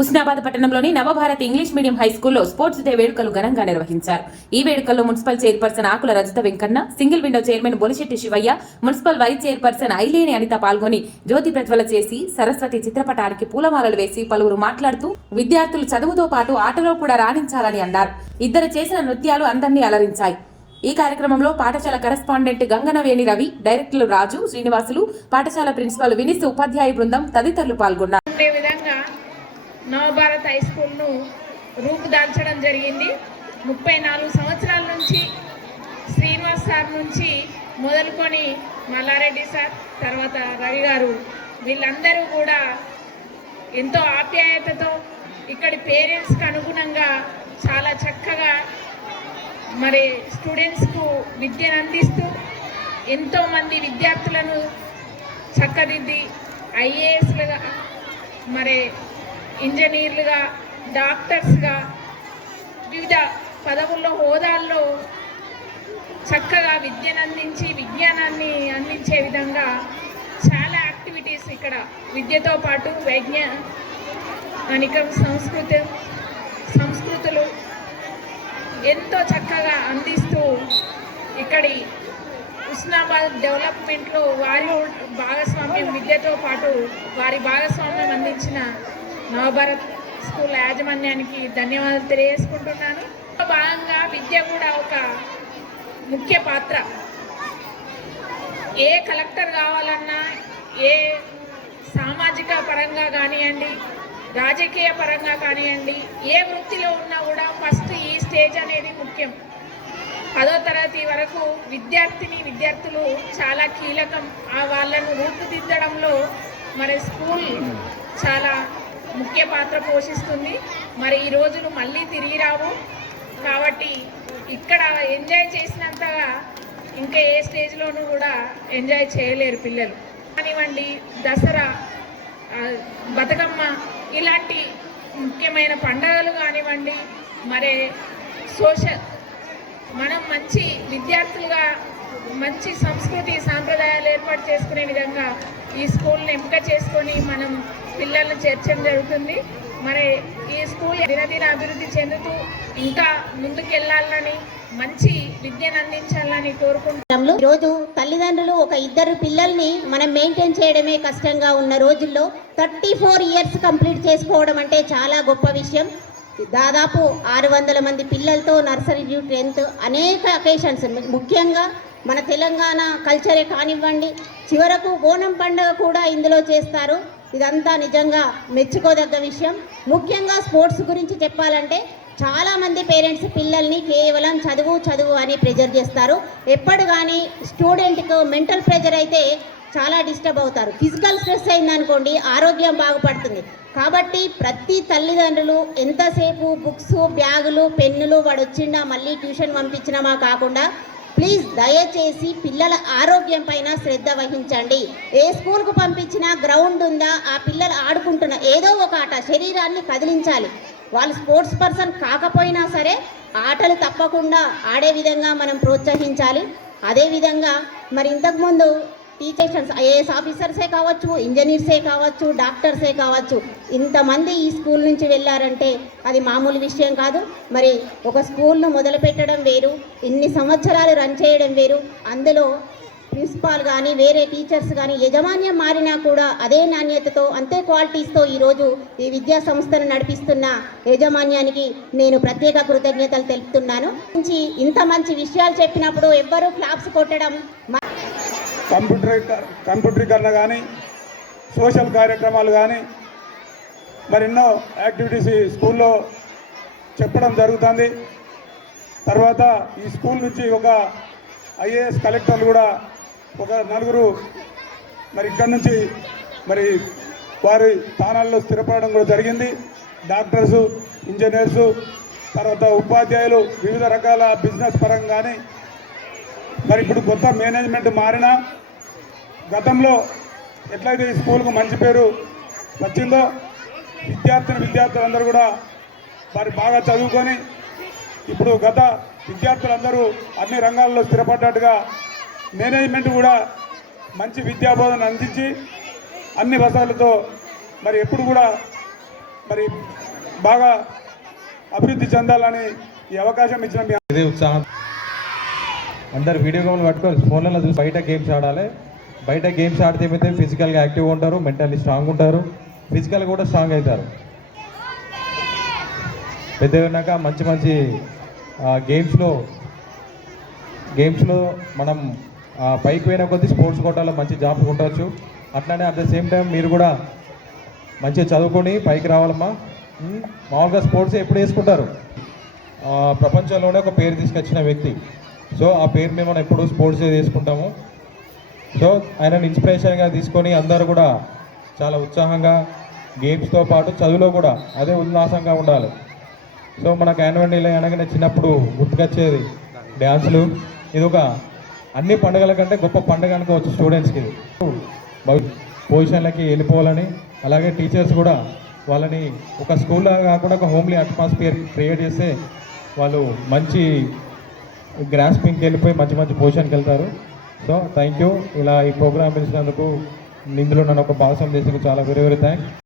హుస్నాబాద్ పట్టణంలోని Navabharat English medium high స్కూల్లో sports day వేడుకలు ఘనంగా నిర్వహించారు. ఈ వేడుకల్లో municipal chairperson Akula Rajatha Venkanna single window chairman Bolisetti Shivaiah municipal vice chairperson Aileni Anitha పాల్గొని జ్యోతి ప్రజ్వల చేసి సరస్వతి చిత్రపటానికి పూలమాలలు వేసి పలువురు మాట్లాడుతూ విద్యార్థులు చదువుతో పాటు ఆటలో కూడా రాణించాలని అన్నారు. ఇద్దరు చేసిన నృత్యాలు అందరినీ అలరించాయి. ఈ కార్యక్రమంలో పాఠశాల కరెస్పాండెంట్ గంగనవేణి రవి డైరెక్టర్లు రాజు శ్రీనివాసులు పాఠశాల ప్రిన్సిపాల్ వినిస్ ఉపాధ్యాయ బృందం తదితరులు పాల్గొన్నారు. నవభారత్ హై స్కూల్ను రూపుదాల్చడం జరిగింది. ముప్పై నాలుగు సంవత్సరాల నుంచి శ్రీనివాస్ సార్ నుంచి మొదలుకొని మల్లారెడ్డి సార్ తర్వాత రవి గారు వీళ్ళందరూ కూడా ఎంతో ఆప్యాయతతో ఇక్కడి పేరెంట్స్కి అనుగుణంగా చాలా చక్కగా మరి స్టూడెంట్స్కు విద్యను అందిస్తూ ఎంతోమంది విద్యార్థులను చక్కదిద్ది ఐఏఎస్లుగా మరి ఇంజనీర్లుగా డాక్టర్స్గా వివిధ పదవుల్లో హోదాల్లో చక్కగా విద్యను అందించి విజ్ఞానాన్ని అందించే విధంగా చాలా యాక్టివిటీస్ ఇక్కడ విద్యతో పాటు వైజ్ఞానికం సంస్కృతి సంస్కృతులు ఎంతో చక్కగా అందిస్తూ ఇక్కడి ఉస్నాబాద్ డెవలప్మెంట్లో వారి భాగస్వామ్యం విద్యతో పాటు వారి భాగస్వామ్యం అందించిన నవభారత్ స్కూల్ యాజమాన్యానికి ధన్యవాదాలు తెలియజేసుకుంటున్నాను. భాగంగా విద్య కూడా ఒక ముఖ్య పాత్ర. ఏ కలెక్టర్ కావాలన్నా ఏ సామాజిక పరంగా కానివ్వండి రాజకీయ పరంగా కానివ్వండి ఏ వృత్తిలో ఉన్నా కూడా ఫస్ట్ ఈ స్టేజ్ అనేది ముఖ్యం. పదో తరగతి వరకు విద్యార్థిని విద్యార్థులు చాలా కీలకం. ఆ వాళ్ళను రూపుదిద్దడంలో మరి స్కూల్ చాలా ముఖ్య పాత్ర పోషిస్తుంది. మరి ఈ రోజులు మళ్ళీ తిరిగి రావు. కాబట్టి ఇక్కడ ఎంజాయ్ చేసినంతగా ఇంకా ఏ స్టేజ్లోనూ కూడా ఎంజాయ్ చేయలేరు పిల్లలు. కానివ్వండి దసరా బతుకమ్మ ఇలాంటి ముఖ్యమైన పండగలు కానివ్వండి మరి సోషల్ మనం మంచి విద్యార్థులుగా మంచి సంస్కృతి సాంప్రదాయాలు ఏర్పాటు చేసుకునే విధంగా ఈ స్కూల్ని ఎంపిక చేసుకొని మనం పిల్లల్ని చేర్చడం జరుగుతుంది. మరి ఈ స్కూల్ దినదిన అభివృద్ధి చెందుతూ ఇంకా ముందుకెళ్ళాలని మంచి విద్యను అందించాలని కోరుకుంటున్నాము రోజు తల్లిదండ్రులు ఒక ఇద్దరు పిల్లల్ని మనం మెయింటైన్ చేయడమే కష్టంగా ఉన్న రోజుల్లో థర్టీ ఫోర్ ఇయర్స్ కంప్లీట్ చేసుకోవడం అంటే చాలా గొప్ప విషయం. దాదాపు ఆరు వందల మంది పిల్లలతో నర్సరీ డ్యూ టెన్త్ అనేక అకేషన్స్ ముఖ్యంగా మన తెలంగాణ కల్చరే కానివ్వండి చివరకు బోనం పండుగ కూడా ఇందులో చేస్తారు. ఇదంతా నిజంగా మెచ్చుకోదగ్గ విషయం. ముఖ్యంగా స్పోర్ట్స్ గురించి చెప్పాలంటే చాలామంది పేరెంట్స్ పిల్లల్ని కేవలం చదువు చదువు అని ప్రెజర్ చేస్తారు. ఎప్పుడు కానీ స్టూడెంట్కు మెంటల్ ప్రెజర్ అయితే చాలా డిస్టర్బ్ అవుతారు. ఫిజికల్ స్ట్రెస్ అయిందనుకోండి ఆరోగ్యం బాగుపడుతుంది. కాబట్టి ప్రతి తల్లిదండ్రులు ఎంతసేపు బుక్స్ బ్యాగులు పెన్నులు వాడు వచ్చిండా మళ్ళీ ట్యూషన్ పంపించినామా కాకుండా ప్లీజ్ దయచేసి పిల్లల ఆరోగ్యం పైన శ్రద్ధ వహించండి. ఏ స్కూల్కు పంపించినా గ్రౌండ్ ఉందా ఆ పిల్లలు ఆడుకుంటున్న ఏదో ఒక ఆట శరీరాన్ని కదిలించాలి. వాళ్ళు స్పోర్ట్స్ పర్సన్ కాకపోయినా సరే ఆటలు తప్పకుండా ఆడే విధంగా మనం ప్రోత్సహించాలి. అదేవిధంగా మరి ఇంతకుముందు టీచర్స్ ఐఏఎస్ ఆఫీసర్సే కావచ్చు ఇంజనీర్సే కావచ్చు డాక్టర్సే కావచ్చు. ఇంతమంది ఈ స్కూల్ నుంచి వెళ్ళారంటే అది మామూలు విషయం కాదు. మరి ఒక స్కూల్ను మొదలుపెట్టడం వేరు ఇన్ని సంవత్సరాలు రన్ చేయడం వేరు. అందులో ప్రిన్సిపాల్ కానీ వేరే టీచర్స్ కానీ యజమాన్యం మారినా కూడా అదే నాణ్యతతో అంతే క్వాలిటీస్తో ఈరోజు ఈ విద్యా సంస్థను నడిపిస్తున్న యాజమాన్యానికి నేను ప్రత్యేక కృతజ్ఞతలు తెలుపుతున్నాను. ఇంత మంచి విషయాలు చెప్పినప్పుడు ఎవ్వరూ క్లాప్స్ కొట్టడం కంప్యూటర్ కంప్యూటరీకరణ కానీ సోషల్ కార్యక్రమాలు కానీ మరి ఎన్నో యాక్టివిటీస్ ఈ స్కూల్లో చెప్పడం జరుగుతుంది. తర్వాత ఈ స్కూల్ నుంచి ఒక ఐఏఎస్ కలెక్టర్లు కూడా ఒక నలుగురు మరి ఇక్కడి నుంచి మరి వారి స్థానాల్లో స్థిరపడడం కూడా జరిగింది. డాక్టర్సు ఇంజనీర్సు తర్వాత ఉపాధ్యాయులు వివిధ రకాల బిజినెస్ పరంగా కానీ మరి ఇప్పుడు కొత్త మేనేజ్మెంట్ మారినా గతంలో ఎట్లయితే ఈ స్కూల్కు మంచి పేరు వచ్చిందో విద్యార్థిని విద్యార్థులందరూ కూడా మరి బాగా చదువుకొని ఇప్పుడు గత విద్యార్థులందరూ అన్ని రంగాల్లో స్థిరపడ్డట్టుగా మేనేజ్మెంట్ కూడా మంచి విద్యాబోధన అందించి అన్ని వసతులతో మరి ఎప్పుడు కూడా మరి బాగా అభివృద్ధి చెందాలని ఈ అవకాశం ఇచ్చిన ఉత్సాహం. అందరు వీడియో గేమ్లు పట్టుకొని ఫోన్లలో చూసి బయట గేమ్స్ ఆడాలి. బయట గేమ్స్ ఆడితే ఏమైతే ఫిజికల్గా యాక్టివ్గా ఉంటారు మెంటల్లీ స్ట్రాంగ్ ఉంటారు ఫిజికల్గా కూడా స్ట్రాంగ్ అవుతారు. పెద్ద అయినాక మంచి మంచి గేమ్స్లో గేమ్స్లో మనం పైకి పోయిన కొద్దీ స్పోర్ట్స్ కోటాలో మంచి జాబ్ ఉండవచ్చు అట్లానే అట్ ద సేమ్ టైం మీరు కూడా మంచిగా చదువుకొని పైకి రావాలమ్మా. మామూలుగా స్పోర్ట్స్ ఎప్పుడు వేసుకుంటారు? ప్రపంచంలోనే ఒక పేరు తీసుకొచ్చిన వ్యక్తి. సో ఆ పేరుని మనం ఎప్పుడు స్పోర్ట్స్ చేసుకుంటాము సో ఆయనను ఇన్స్పిరేషన్గా తీసుకొని అందరూ కూడా చాలా ఉత్సాహంగా గేమ్స్తో పాటు చదువులో కూడా అదే ఉల్లాసంగా ఉండాలి. సో మనకు యాన్యువల్ డేలో అనగానే చిన్నప్పుడు గుర్తుకొచ్చేది డ్యాన్సులు ఇది ఒక అన్ని పండుగల కంటే గొప్ప పండుగ అనుకోవచ్చు స్టూడెంట్స్కి పొజిషన్లకి వెళ్ళిపోవాలని అలాగే టీచర్స్ కూడా వాళ్ళని ఒక స్కూల్లో కాకుండా ఒక హోమ్లీ అట్మాస్ఫియర్ క్రియేట్ చేస్తే వాళ్ళు మంచి గ్రాస్పింగ్కి వెళ్ళిపోయి మంచి మంచి పొజిషన్కి వెళ్తారు. సో థ్యాంక్ యూ ఇలా ఈ ప్రోగ్రామ్ పిలిచినందుకు ఇందులో నన్ను ఒక భాగస్వామ్యం చేసేందుకు చాలా వెరీ వెరీ థ్యాంక్స్